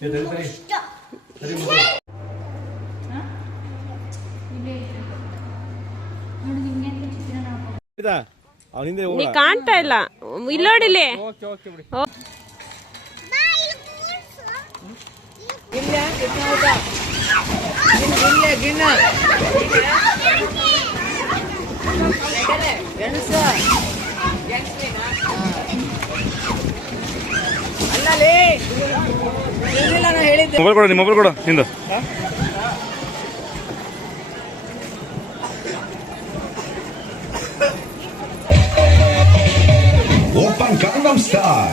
ನೀ ಕಾಣ್ತಾ ಇಲ್ಲ ಇಲ್ಲೋಡಿಲಿ ಮೊಬೈಲ್ ಕೊಡು ನಿಮ್ಮ ಮೊಬೈಲ್ ಕೊಡು ನಿಂದು Open Gangnam Style.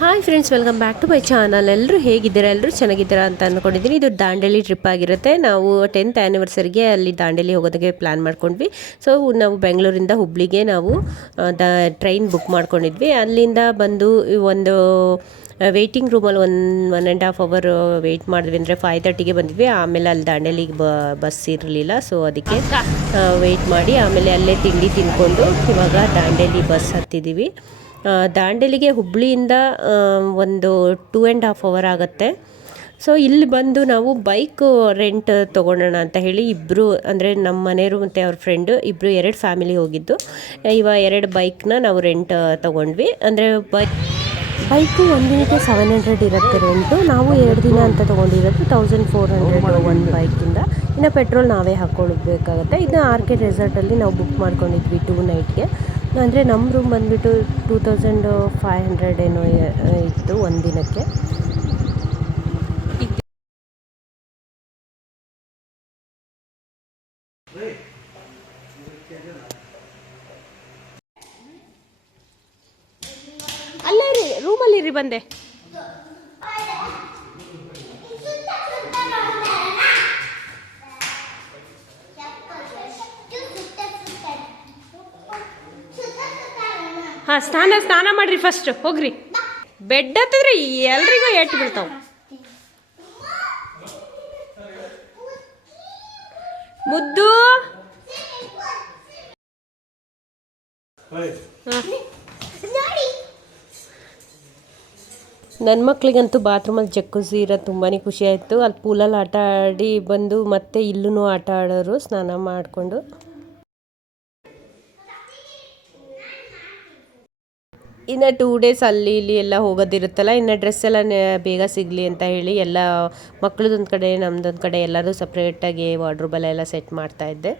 Hi friends, welcome back to my channel. ಎಲ್ಲರೂ ಹೇಗಿದ್ದೀರಾ? ಎಲ್ಲರೂ ಚೆನ್ನಾಗಿದ್ದೀರಾ ಅಂತ ಅಂದ್ಕೊಂಡಿದ್ದೀನಿ. ಇದು ದಾಂಡೇಲಿ ಟ್ರಿಪ್ ಆಗಿರುತ್ತೆ. ನಾವು 10th ಆ್ಯನಿವರ್ಸರಿಗೆ ಅಲ್ಲಿ ದಾಂಡೇಲಿ ಹೋಗೋದಕ್ಕೆ ಪ್ಲ್ಯಾನ್ ಮಾಡ್ಕೊಂಡ್ವಿ. ಸೊ ನಾವು ಬೆಂಗಳೂರಿಂದ ಹುಬ್ಳಿಗೆ ನಾವು ಟ್ರೈನ್ ಬುಕ್ ಮಾಡ್ಕೊಂಡಿದ್ವಿ. ಅಲ್ಲಿಂದ ಬಂದು ಒಂದು ವೇಟಿಂಗ್ ರೂಮಲ್ಲಿ 1.5 ಅವರ್ ವೆಯ್ಟ್ ಮಾಡಿದ್ವಿ. ಅಂದರೆ 5:30ಗೆ ಬಂದಿದ್ವಿ. ಆಮೇಲೆ ಅಲ್ಲಿ ದಾಂಡೇಲಿಗೆ ಬಸ್ ಇರಲಿಲ್ಲ, ಸೊ ಅದಕ್ಕೆ ವೆಯ್ಟ್ ಮಾಡಿ ಆಮೇಲೆ ಅಲ್ಲೇ ತಿಂಡಿ ತಿಂದ್ಕೊಂಡು ಇವಾಗ ದಾಂಡೇಲಿ ಬಸ್ ಹತ್ತಿದ್ದೀವಿ. ದಾಂಡೇಲಿಗೆ ಹುಬ್ಳಿಯಿಂದ ಒಂದು 2.5 ಅವರ್ ಆಗುತ್ತೆ. ಸೊ ಇಲ್ಲಿ ಬಂದು ನಾವು ಬೈಕ್ ರೆಂಟ್ ತೊಗೊಳೋಣ ಅಂತ ಹೇಳಿ ಇಬ್ಬರು, ಅಂದರೆ ನಮ್ಮ ಮನೆಯವರು ಮತ್ತು ಅವ್ರ ಫ್ರೆಂಡು ಇಬ್ಬರು 2 ಫ್ಯಾಮಿಲಿ ಹೋಗಿದ್ದು. ಇವಾಗ 2 ಬೈಕ್ನ ನಾವು ರೆಂಟ್ ತೊಗೊಂಡ್ವಿ. ಅಂದರೆ ಬೈಕು ಒಂದಿನಕ್ಕೆ 700 ಇರುತ್ತೆ ರೆಂಟು. ನಾವು 2 ದಿನ ಅಂತ ತೊಗೊಂಡಿರೋದು 1400 ಒಂದು ಬೈಕಿಂದ. ಇನ್ನು ಪೆಟ್ರೋಲ್ ನಾವೇ ಹಾಕ್ಕೊಳ್ಬೇಕಾಗುತ್ತೆ. ಇದನ್ನ RK ರೆಸಾರ್ಟಲ್ಲಿ ನಾವು ಬುಕ್ ಮಾಡ್ಕೊಂಡಿದ್ವಿ 2 ನೈಟ್ಗೆ. ಅಂದರೆ ನಮ್ಮ ರೂಮ್ ಬಂದುಬಿಟ್ಟು 2500 ಏನೋ ಇತ್ತು ಒಂದು ದಿನಕ್ಕೆ. ಅಲ್ಲೇ ರೀ ರೂಮಲ್ಲಿ ರೀ ಬಂದೆ. ಹಾಂ, ಸ್ನಾನ ಮಾಡ್ರಿ ಫಸ್ಟ್. ಹೋಗ್ರಿ, ಬೆಡ್ ಹತ್ತಿದ್ರೆ ಎಲ್ರಿಗೂ ಏಟು ಬೀಳ್ತಾವ. ಮುದ್ದು ನನ್ನ ಮಕ್ಳಿಗಂತೂ ಬಾತ್ರೂಮಲ್ಲಿ ಜಕ್ಕುಸಿ ಇರೋದು ತುಂಬಾ ಖುಷಿ ಆಯಿತು. ಅಲ್ಲಿ ಪೂಲಲ್ಲಿ ಆಟ ಆಡಿ ಬಂದು ಮತ್ತೆ ಇಲ್ಲೂ ಆಟ ಆಡೋರು ಸ್ನಾನ ಮಾಡಿಕೊಂಡು. ಇನ್ನು 2 ಡೇಸ್ ಅಲ್ಲಿ ಇಲ್ಲಿ ಎಲ್ಲ ಹೋಗೋದಿರುತ್ತಲ್ಲ, ಇನ್ನು ಡ್ರೆಸ್ ಎಲ್ಲ ಬೇಗ ಸಿಗಲಿ ಅಂತ ಹೇಳಿ ಎಲ್ಲ ಮಕ್ಕಳದೊಂದು ಕಡೆ ನಮ್ಮದೊಂದು ಕಡೆ ಎಲ್ಲರೂ ಸಪ್ರೇಟಾಗಿ ವಾರ್ಡ್ರೋಬಲ್ಲೆಲ್ಲ ಸೆಟ್ ಮಾಡ್ತಾಯಿದ್ದೆ.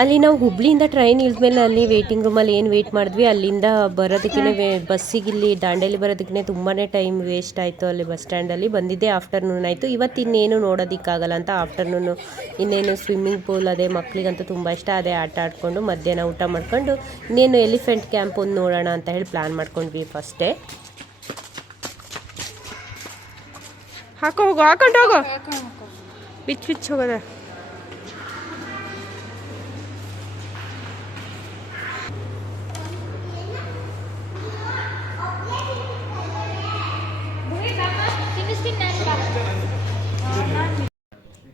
ಅಲ್ಲಿ ನಾವು ಹುಬ್ಳಿಯಿಂದ ಟ್ರೈನ್ ಇಳಿದ್ಮೇಲೆ ಅಲ್ಲಿ ವೇಟಿಂಗ್ ರೂಮಲ್ಲಿ ಏನು ವೆಯ್ಟ್ ಮಾಡಿದ್ವಿ, ಅಲ್ಲಿಂದ ಬರೋದಕ್ಕೆ ಬಸ್ಸಿಗೆ ಇಲ್ಲಿ ದಾಂಡೇಲಿ ಬರೋದಕ್ಕೆ ತುಂಬಾ ಟೈಮ್ ವೇಸ್ಟ್ ಆಯಿತು. ಅಲ್ಲಿ ಬಸ್ ಸ್ಟ್ಯಾಂಡಲ್ಲಿ ಬಂದಿದ್ದೆ ಆಫ್ಟರ್ನೂನ್ ಆಯಿತು. ಇವತ್ತು ಇನ್ನೇನು ನೋಡೋದಕ್ಕಾಗಲ್ಲ ಅಂತ ಆಫ್ಟರ್ನೂನು ಇನ್ನೇನು ಸ್ವಿಮ್ಮಿಂಗ್ ಪೂಲ್, ಅದೇ ಮಕ್ಕಳಿಗಂತೂ ತುಂಬ ಇಷ್ಟ, ಅದೇ ಆಟ ಆಡಿಕೊಂಡು ಮಧ್ಯಾಹ್ನ ಊಟ ಮಾಡ್ಕೊಂಡು ಇನ್ನೇನು ಎಲಿಫೆಂಟ್ ಕ್ಯಾಂಪ್ ಒಂದು ನೋಡೋಣ ಅಂತ ಹೇಳಿ ಪ್ಲ್ಯಾನ್ ಮಾಡ್ಕೊಂಡ್ವಿ ಫಸ್ಟೇ. ಹಾಕೊಂಡು ಹೋಗೋ ಬಿಚ್ಚು ಹೋಗೋದ.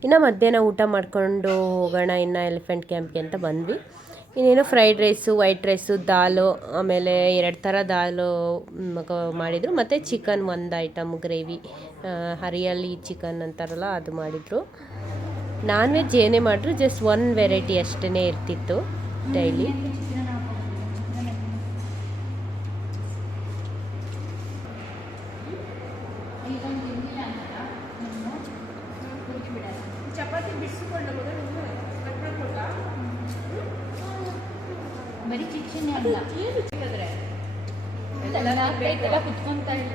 ಇನ್ನು ಮಧ್ಯಾಹ್ನ ಊಟ ಮಾಡ್ಕೊಂಡು ಹೋಗೋಣ ಇನ್ನು ಎಲಿಫೆಂಟ್ ಕ್ಯಾಂಪ್ಗೆ ಅಂತ ಬಂದ್ವಿ. ಇನ್ನೇನು ಫ್ರೈಡ್ ರೈಸು, ವೈಟ್ ರೈಸು, ದಾಲು, ಆಮೇಲೆ 2 ಥರ ದಾಲು ಮಾಡಿದರು. ಮತ್ತು ಚಿಕನ್ ಒಂದು ಐಟಮ್ ಗ್ರೇವಿ, ಹರಿಯಾಲಿ ಚಿಕನ್ ಅಂತಾರಲ್ಲ ಅದು ಮಾಡಿದರು. ನಾನ್ ವೆಜ್ ಏನೇ ಮಾಡಿದ್ರು ಜಸ್ಟ್ 1 ವೆರೈಟಿ ಅಷ್ಟೇ ಇರ್ತಿತ್ತು ಡೈಲಿ. ಚಪಾತಿ ಬಿಡಿಸಿಕೊಂಡು ಬರೀ ಚಿಚ್ಚನೆ ಅಲ್ಲ, ಕುತ್ಕೊಂತ ಇಲ್ಲ.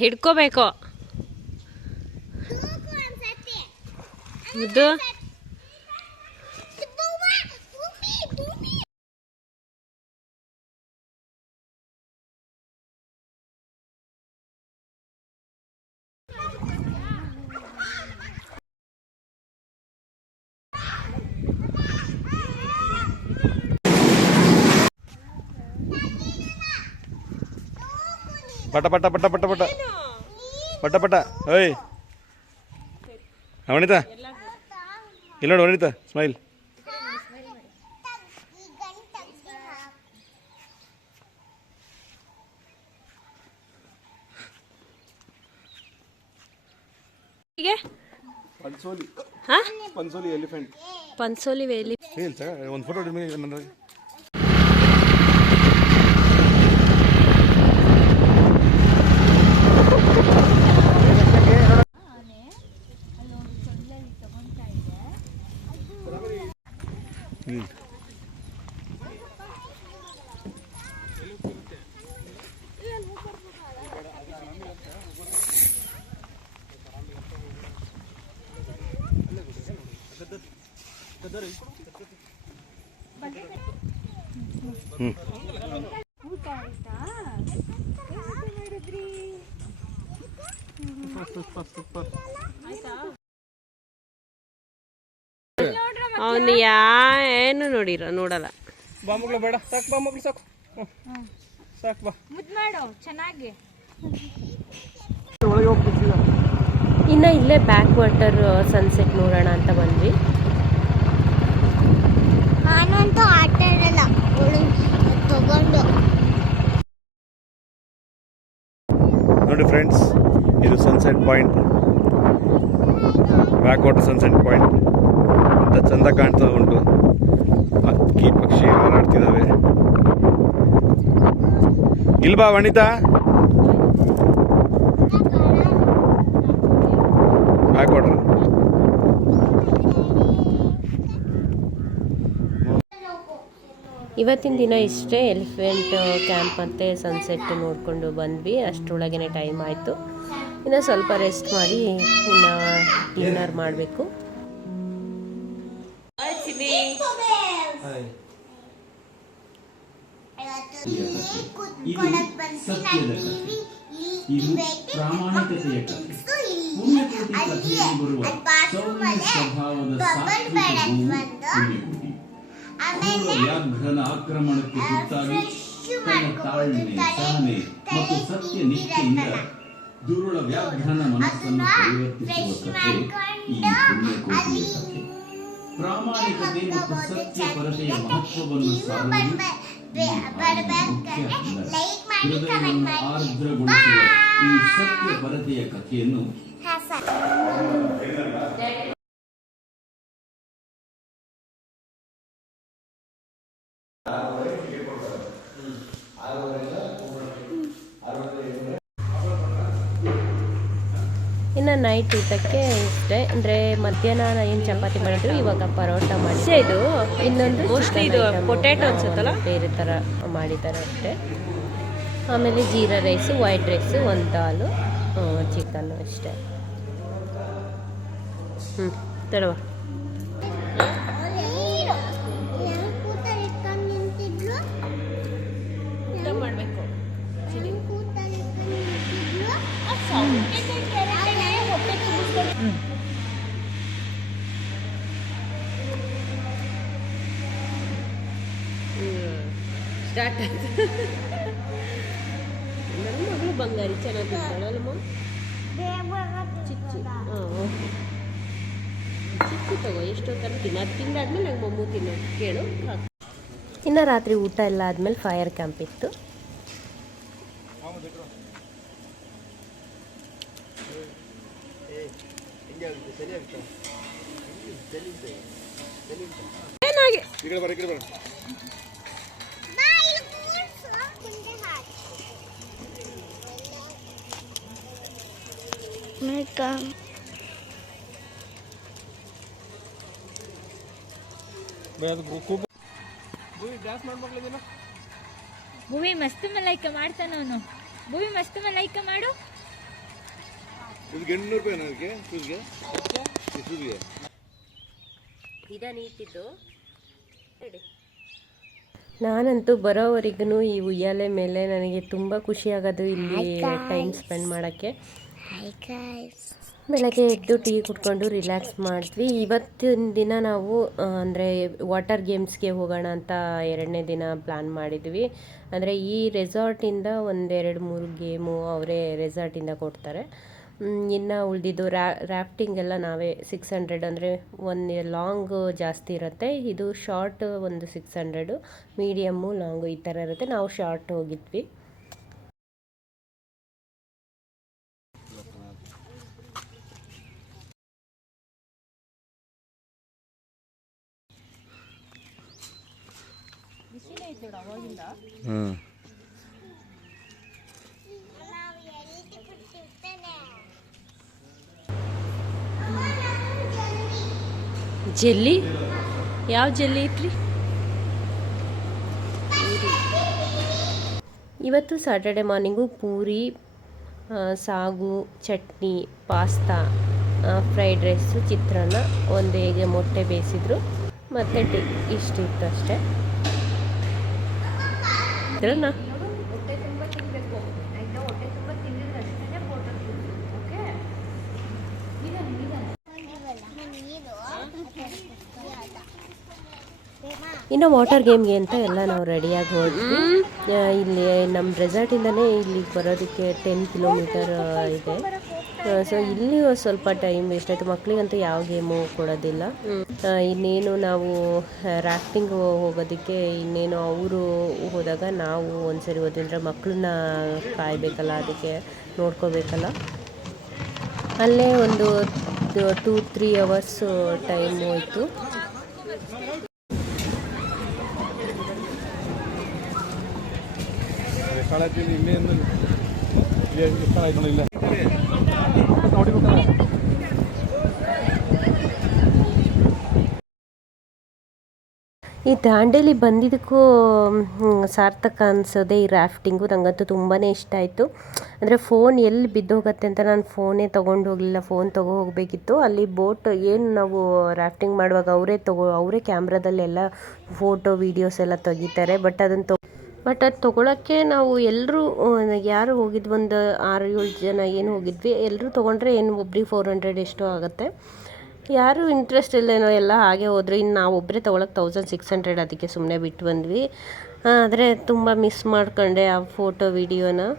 ಹಿಡ್ಕೋಬೇಕು ಮುದ್ದು. ಪಟ ಪಟ ಪಟ ಪಟ ಪಟ ಪಟ ಪಟ ಓಯ್ ವನಿತಾ ಇಲ್ಲ ನೋಡಿ ವನಿತಾ ಸ್ಮೈಲ್. ಪನ್ಸೋಲಿ ಪನ್ಸೋಲಿ ಎಲಿಫೆಂಟ್ ಪನ್ಸೋಲಿ ವೇಲಿ ಒಂದು ಫೋಟೋ ನನಗೆ. ಅವನು ಏನು ನೋಡಲ್ಲ. ಬಾಮಗ್ಳು ಬೇಡ ಸಾಕು, ಬಾಮಗ್ಳು ಸಾಕು ಸಾಕು ಬಾ. ಮುದ್ದು ಮಾಡು ಚೆನ್ನಾಗಿ. ಒಳಗೆ ಹೋಗ್ತಿಲ್ಲ. ಇನ್ನು ಇಲ್ಲೇ ಬ್ಯಾಕ್ ವಾಟರ್ ಸನ್ಸೆಟ್ ನೋಡೋಣ ಅಂತ ಬಂದ್ವಿ. ನಾನಂತೂ ಆಟ ಆಡಲ್ಲ ತಗೊಂಡು. ನೋಡಿ ಫ್ರೆಂಡ್ಸ್, ಇದು sunset point, back water sunset point ಅಂತ ಚಂದ ಕಾಣ್ತಾ ಉಂಟು. ಹಕ್ಕಿ ಪಕ್ಷಿ ಹಾರಾಡ್ತಿದ್ದಾವೆ. ಇಲ್ಬಾ ವನಿತಾ, ಬ್ಯಾಕ್ ವಾಟರ್. ಇವತ್ತಿನ ದಿನ ಇಷ್ಟೇ. ಎಲಿಫೆಂಟ್ ಕ್ಯಾಂಪ್ ಮತ್ತು ಸನ್ಸೆಟ್ ನೋಡಿಕೊಂಡು ಬಂದ್ವಿ. ಅಷ್ಟರೊಳಗೇ ಟೈಮ್ ಆಯಿತು. ಇನ್ನು ಸ್ವಲ್ಪ ರೆಸ್ಟ್ ಮಾಡಿ ಇನ್ನು ಡಿನ್ನರ್ ಮಾಡಬೇಕು. ಇದು ಪ್ರಾಮಾಣಿಕತೆಯ ಕಥೆ. ಪುಣ್ಯಕೋಟಿ ಕಥೆಯಲ್ಲಿ ಬರುವ ಸೌಮ್ಯ ಸ್ವಭಾವದ ಸಾತ್ವಿಕ ಪುಣ್ಯಕೋಟಿ ವ್ಯಾಘ್ರನ ಆಕ್ರಮಣಕ್ಕೆ ತುತ್ತಾಗಿ ತನ್ನ ತಾಳ್ಮೆ, ಸಹನೆ ಮತ್ತು ಸತ್ಯ ನಿಷ್ಠೆಯಿಂದ ದುರುಳ ವ್ಯಾಘ್ರನ ಮನಸ್ಸನ್ನು ಪರಿವರ್ತಿಸುವ ಕಥೆ ಈ ಪುಣ್ಯಕೋಟಿಯ ಕಥೆ. ಪ್ರಾಮಾಣಿಕತೆ ಮತ್ತು ಸತ್ಯ ಪರತೆಯ ಮಹತ್ವವನ್ನು ಸಾರುವುದು ಹೃದಯವನ್ನು ಆರ್ದ್ರಗೊಳಿಸುವ ಈ ಸತ್ಯ ಪರತೆಯ ಕಥೆಯನ್ನು ಇನ್ನು ನೈಟ್ ಊಟಕ್ಕೆ ಇಷ್ಟೇ. ಅಂದರೆ ಮಧ್ಯಾಹ್ನ ಏನು ಚಪಾತಿ ಮಾಡಿದ್ರು, ಇವಾಗ ಪರೋಟ ಮಾಡಿದ್ದೆ. ಇದು ಇನ್ನೊಂದು ಮೋಸ್ಟ್ಲಿ ಇದು ಪೊಟ್ಯಾಟೊ ಅನ್ಸುತ್ತಲ್ಲ, ಬೇರೆ ಥರ ಮಾಡಿದ್ದಾರೆ ಅಷ್ಟೇ. ಆಮೇಲೆ ಜೀರಾ ರೈಸು, ವೈಟ್ ರೈಸು, ಒಂದು ದಾಲು, ಚಿಕನ್ನು ಅಷ್ಟೇ. ತರವ ಊಟ ಮಾಡಬೇಕು. ಸ್ಟಾರ್ಟ್ ಆಯ್ತು. ನನ್ನ ಮಗಳು ಬಂಗಾರಿ ಚೆನ್ನಾಗಿ ತಿಂತಾಳಲ್ಲಮ್ಮ. ಚಿಚ್ಚಿ ಓಕೆ, ಚಿಚ್ಚಿ ತಗೋ. ಎಷ್ಟೊತ್ತರ ಅದು ತಿಂದಾದ್ಮೇಲೆ ನಂಗೆ ಮೊಮ್ಮು ತಿನ್ನೋದು ಕೇಳು. ಇನ್ನು ರಾತ್ರಿ ಊಟ ಎಲ್ಲ ಆದಮೇಲೆ ಫೈರ್ ಕ್ಯಾಂಪ್ ಇತ್ತು. ಭೂಮಿ ಮಸ್ತ್ ಮಲೈಕ ಮಾಡ್ತಾನ ಅವನು. ಭೂಮಿ ಮಸ್ತ್ ಮಲೈಕ ಮಾಡು. ನಾನಂತೂ ಬರೋವರೆಗೂ ಈ ಉಯ್ಯಾಲೆ ಮೇಲೆ ನನಗೆ ತುಂಬ ಖುಷಿ ಆಗೋದು ಇಲ್ಲಿ ಟೈಮ್ ಸ್ಪೆಂಡ್ ಮಾಡೋಕ್ಕೆ. ಬೆಳಗ್ಗೆ ಎದ್ದು ಟೀ ಕುಡ್ಕೊಂಡು ರಿಲ್ಯಾಕ್ಸ್ ಮಾಡಿದ್ವಿ. ಇವತ್ತಿನ ದಿನ ನಾವು ಅಂದರೆ ವಾಟರ್ ಗೇಮ್ಸ್ಗೆ ಹೋಗೋಣ ಅಂತ 2ನೇ ದಿನ ಪ್ಲ್ಯಾನ್ ಮಾಡಿದ್ವಿ. ಅಂದರೆ ಈ ರೆಸಾರ್ಟಿಂದ 1-2-3 ಗೇಮು ಅವರೇ ರೆಸಾರ್ಟಿಂದ ಕೊಡ್ತಾರೆ. ಇನ್ನು ಉಳಿದಿದ್ದು ರ್ಯಾಫ್ಟಿಂಗ್ ಎಲ್ಲ ನಾವೇ 600 ಅಂದರೆ ಒಂದು ಲಾಂಗ್ ಜಾಸ್ತಿ ಇರುತ್ತೆ, ಇದು ಶಾರ್ಟ್ ಒಂದು 600, ಮೀಡಿಯಮ್ಮು ಲಾಂಗು ಈ ಥರ ಇರುತ್ತೆ. ನಾವು ಶಾರ್ಟ್ ಹೋಗಿದ್ವಿ. ಜೆಲ್ಲಿ ಯಾವ ಜೆಲ್ಲಿ ಐತ್ರಿ? ಇವತ್ತು ಸ್ಯಾಟರ್ಡೆ ಮಾರ್ನಿಂಗು ಪೂರಿ, ಸಾಗು, ಚಟ್ನಿ, ಪಾಸ್ತಾ, ಫ್ರೈಡ್ ರೈಸು, ಚಿತ್ರಾನ್ನ, ಒಂದು ಹೇಗೆ ಮೊಟ್ಟೆ ಬೇಯಿಸಿದ್ರು ಮತ್ತು ಟೀ ಇಷ್ಟಿತ್ತು ಅಷ್ಟೇ. ಇದ್ರನ್ನ ಇನ್ನು ವಾಟರ್ ಗೇಮ್ಗೆ ಅಂತ ಎಲ್ಲ ನಾವು ರೆಡಿಯಾಗಿ ಹೋದ್ವಿ. ಇಲ್ಲಿ ನಮ್ಮ ರೆಸಾರ್ಟಿಂದನೇ ಇಲ್ಲಿಗೆ ಬರೋದಕ್ಕೆ 10 ಕಿಲೋಮೀಟರ್ ಇದೆ. ಸೊ ಇಲ್ಲಿ ಸ್ವಲ್ಪ ಟೈಮ್ ವೇಸ್ಟ್ ಆಯಿತು. ಮಕ್ಕಳಿಗಂತೂ ಯಾವ ಗೇಮು ಕೊಡೋದಿಲ್ಲ. ಇನ್ನೇನು ನಾವು ರಾಫ್ಟಿಂಗ್ ಹೋಗೋದಕ್ಕೆ ಇನ್ನೇನು ಅವರು ಹೋದಾಗ ನಾವು ಒಂದ್ಸರಿ ಹೋದ್ರೆ ಮಕ್ಕಳನ್ನ ಕಾಯಬೇಕಲ್ಲ, ಅದಕ್ಕೆ ನೋಡ್ಕೋಬೇಕಲ್ಲ. ಅಲ್ಲೇ ಒಂದು 2-3 ಅವರ್ಸ್ ಟೈಮ್ ಹೋಯಿತು. ಈ ದಾಂಡೇಲಿ ಬಂದಿದ್ದಕ್ಕೂ ಸಾರ್ಥಕ ಅನಿಸೋದೆ ಈ ರಾಫ್ಟಿಂಗು. ನನಗಂತೂ ತುಂಬಾ ಇಷ್ಟ ಆಯಿತು. ಅಂದರೆ ಫೋನ್ ಎಲ್ಲಿ ಬಿದ್ದೋಗುತ್ತೆ ಅಂತ ನಾನು ಫೋನೇ ತೊಗೊಂಡು ಹೋಗಲಿಲ್ಲ, ಫೋನ್ ತೊಗೋ ಹೋಗಬೇಕಿತ್ತು. ಅಲ್ಲಿ ಬೋಟ್ ಏನು ನಾವು ರಾಫ್ಟಿಂಗ್ ಮಾಡುವಾಗ ಅವರೇ ಕ್ಯಾಮ್ರಾದಲ್ಲೆಲ್ಲ ಫೋಟೋ ವೀಡಿಯೋಸ್ ಎಲ್ಲ ತೆಗಿತಾರೆ. ಬಟ್ ಅದು ತೊಗೊಳಕ್ಕೆ ನಾವು ಎಲ್ಲರೂ ಯಾರು ಹೋಗಿದ್ವಿ, ಒಂದು 6-7 ಜನ ಏನು ಹೋಗಿದ್ವಿ, ಎಲ್ಲರೂ ತೊಗೊಂಡ್ರೆ ಏನು ಒಬ್ರಿಗೆ 400 ಎಷ್ಟೋ ಆಗುತ್ತೆ. ಯಾರು ಇಂಟ್ರೆಸ್ಟ್ ಇಲ್ಲೇನೋ ಎಲ್ಲ ಹಾಗೆ ಹೋದ್ರು. ಇನ್ನು ನಾವು ಒಬ್ಬರೇ ತೊಗೊಳಕ್ಕೆ 1600, ಅದಕ್ಕೆ ಸುಮ್ಮನೆ ಬಿಟ್ಟು ಬಂದ್ವಿ. ಆದರೆ ತುಂಬ ಮಿಸ್ ಮಾಡ್ಕೊಂಡೆ ಆ ಫೋಟೋ ವಿಡಿಯೋನ.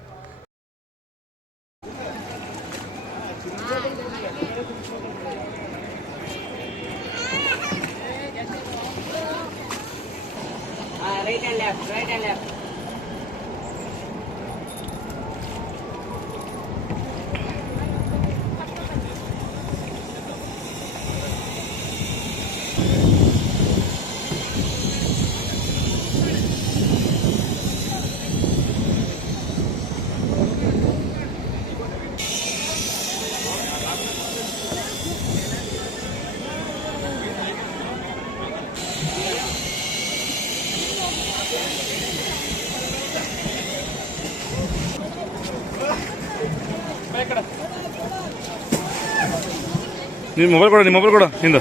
Right and left. ನಿಮ್ಮ ಮೊಬೈಲ್ ಕೊಡು ನಿಂದು.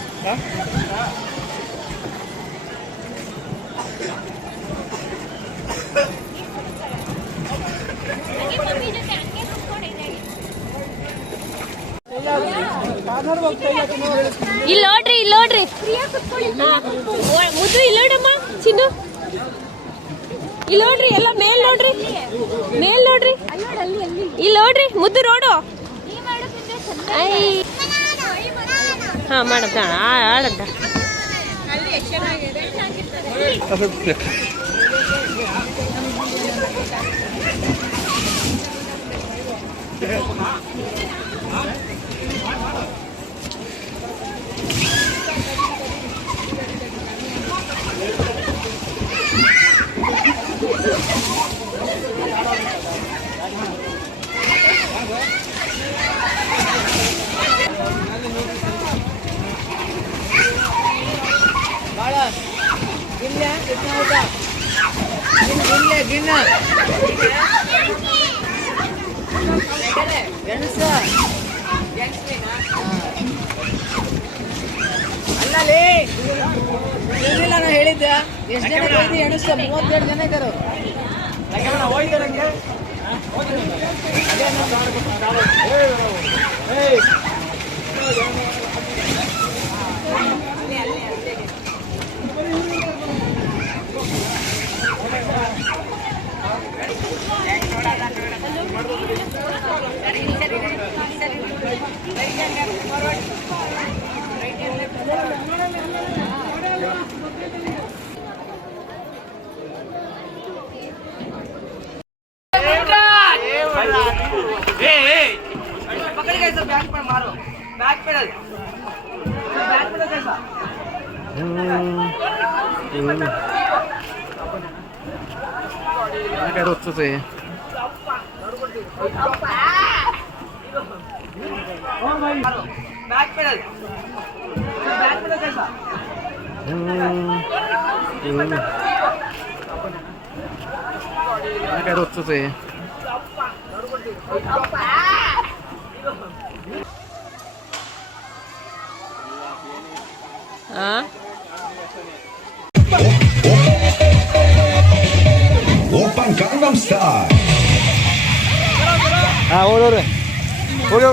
ಇಲ್ಲಿ ನೋಡ್ರಿ ಮುದ್ದು, ಇಲ್ಲಿ ನೋಡಮ್ಮ ಚಿನ್ನು, ಇಲ್ಲಿ ನೋಡ್ರಿ, ಎಲ್ಲ ಮೇಲ್ ನೋಡ್ರಿ, ಇಲ್ಲಿ ನೋಡ್ರಿ ಮುದ್ದು ರೋಡು. ಹಾ ಮಾಡತ್ತ ಆಡದ್ದ. ನಾನು ಹೇಳಿದ್ದೆ ಎಷ್ಟು ಜನ ಎಣಿಸ್ತ 32 ಜನ ಇದ್ದಾರೆ. काय रोजच आहे. काय रोजच आहे. Open Gangnam Style. ಹೋಗ್ರಿ ಹೋಗಿ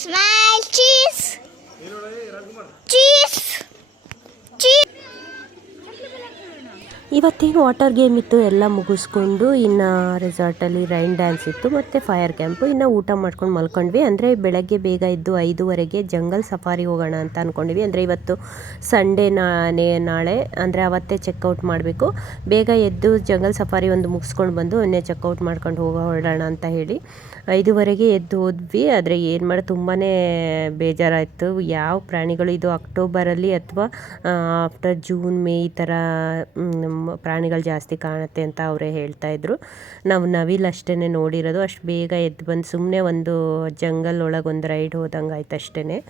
Smile, cheese. Cheese. Cheese. ಇವತ್ತೇನು ವಾಟರ್ ಗೇಮ್ ಇತ್ತು ಎಲ್ಲ ಮುಗಿಸ್ಕೊಂಡು ಇನ್ನು ರೆಸಾರ್ಟಲ್ಲಿ ರೈನ್ ಡ್ಯಾನ್ಸ್ ಇತ್ತು ಮತ್ತು ಫೈರ್ ಕ್ಯಾಂಪು. ಇನ್ನು ಊಟ ಮಾಡ್ಕೊಂಡು ಮಲ್ಕೊಂಡ್ವಿ. ಅಂದರೆ ಬೆಳಗ್ಗೆ ಬೇಗ ಎದ್ದು 5:30ಗೆ ಜಂಗಲ್ ಸಫಾರಿ ಹೋಗೋಣ ಅಂತ ಅಂದ್ಕೊಂಡಿವಿ. ಅಂದರೆ ಇವತ್ತು ಸಂಡೇ ನಾಳೆ ಅಂದರೆ ಅವತ್ತೇ ಚೆಕ್ಔಟ್ ಮಾಡಬೇಕು. ಬೇಗ ಎದ್ದು ಜಂಗಲ್ ಸಫಾರಿ ಒಂದು ಮುಗಿಸ್ಕೊಂಡು ಬಂದು ಇನ್ನೇ ಚೆಕ್ಔಟ್ ಮಾಡ್ಕೊಂಡು ಹೊರಡೋಣ ಅಂತ ಹೇಳಿ 5:30ಗೆ ಎದ್ದು ಹೋದ್ವಿ. ಆದರೆ ಏನು ಮಾಡಿ ತುಂಬಾ ಬೇಜಾರಾಯಿತು. ಯಾವ ಪ್ರಾಣಿಗಳು ಇದು ಅಕ್ಟೋಬರಲ್ಲಿ ಅಥವಾ ಆಫ್ಟರ್ ಜೂನ್ ಮೇ ಈ ಥರ ಪ್ರಾಣಿಗಳು ಜಾಸ್ತಿ ಕಾಣುತ್ತೆ ಅಂತ ಅವರೇ ಹೇಳ್ತಾಯಿದ್ರು. ನಾವು ನವಿಲ್ ಅಷ್ಟೇ ನೋಡಿರೋದು. ಅಷ್ಟು ಬೇಗ ಎದ್ದು ಬಂದು ಸುಮ್ಮನೆ ಒಂದು ಜಂಗಲ್ ಒಳಗೆ ಒಂದು ರೈಡ್ ಹೋದಂಗೆ ಆಯ್ತು ಅಷ್ಟೇ.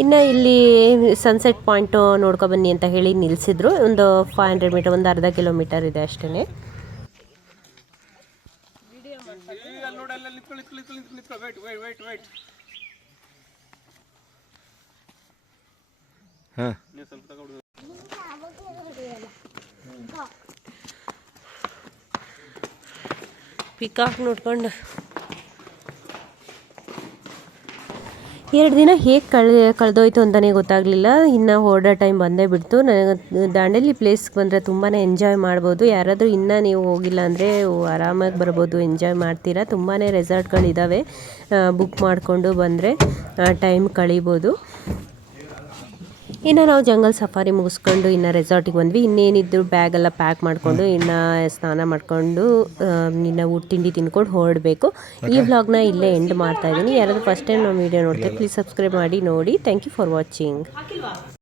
ಇನ್ನು ಇಲ್ಲಿ ಸನ್ಸೆಟ್ ಪಾಯಿಂಟು ನೋಡ್ಕೊಬನ್ನಿ ಅಂತ ಹೇಳಿ ನಿಲ್ಲಿಸಿದ್ರು. ಒಂದು 500 ಮೀಟರ್, ಒಂದು ಅರ್ಧ ಕಿಲೋಮೀಟರ್ ಇದೆ ಅಷ್ಟೇ. ಪಿಕಾಕ್ ನೋಡ್ಕೊಂಡು 2 ದಿನ ಹೇಗೆ ಕಳೆದೋಯ್ತು ಅಂತಲೇ ಗೊತ್ತಾಗಲಿಲ್ಲ. ಇನ್ನು ಹೊರಡೋ ಟೈಮ್ ಬಂದೇ ಬಿಡ್ತು. ನನಗೆ ದಾಂಡೇಲಿ ಪ್ಲೇಸ್ಗೆ ಬಂದರೆ ತುಂಬಾ ಎಂಜಾಯ್ ಮಾಡ್ಬೋದು. ಯಾರಾದರೂ ಇನ್ನೂ ನೀವು ಹೋಗಿಲ್ಲ ಅಂದರೆ ಆರಾಮಾಗಿ ಬರ್ಬೋದು, ಎಂಜಾಯ್ ಮಾಡ್ತೀರಾ. ತುಂಬಾ ರೆಸಾರ್ಟ್ಗಳಿದ್ದಾವೆ, ಬುಕ್ ಮಾಡಿಕೊಂಡು ಬಂದರೆ ಟೈಮ್ ಕಳೀಬೋದು. ಇನ್ನು ನಾವು ಜಂಗಲ್ ಸಫಾರಿ ಮುಗಿಸ್ಕೊಂಡು ಇನ್ನು ರೆಸಾರ್ಟಿಗೆ ಬಂದ್ವಿ. ಇನ್ನೇನಿದ್ರು ಬ್ಯಾಗೆಲ್ಲ ಪ್ಯಾಕ್ ಮಾಡಿಕೊಂಡು ಇನ್ನು ಸ್ನಾನ ಮಾಡಿಕೊಂಡು ಇನ್ನು ತಿಂಡಿ ತಿನ್ಕೊಂಡು ಹೊರಡಬೇಕು. ಈ ವ್ಲಾಗ್ನ ಇಲ್ಲೇ ಎಂಡ್ ಮಾಡ್ತಾಯಿದ್ದೀನಿ. ಯಾರಾದರೂ ಫಸ್ಟ್ ಟೈಮ್ ನಮ್ಮ ವೀಡಿಯೋ ನೋಡ್ತೀವಿ ಪ್ಲೀಸ್ ಸಬ್ಸ್ಕ್ರೈಬ್ ಮಾಡಿ ನೋಡಿ. Thank you for watching.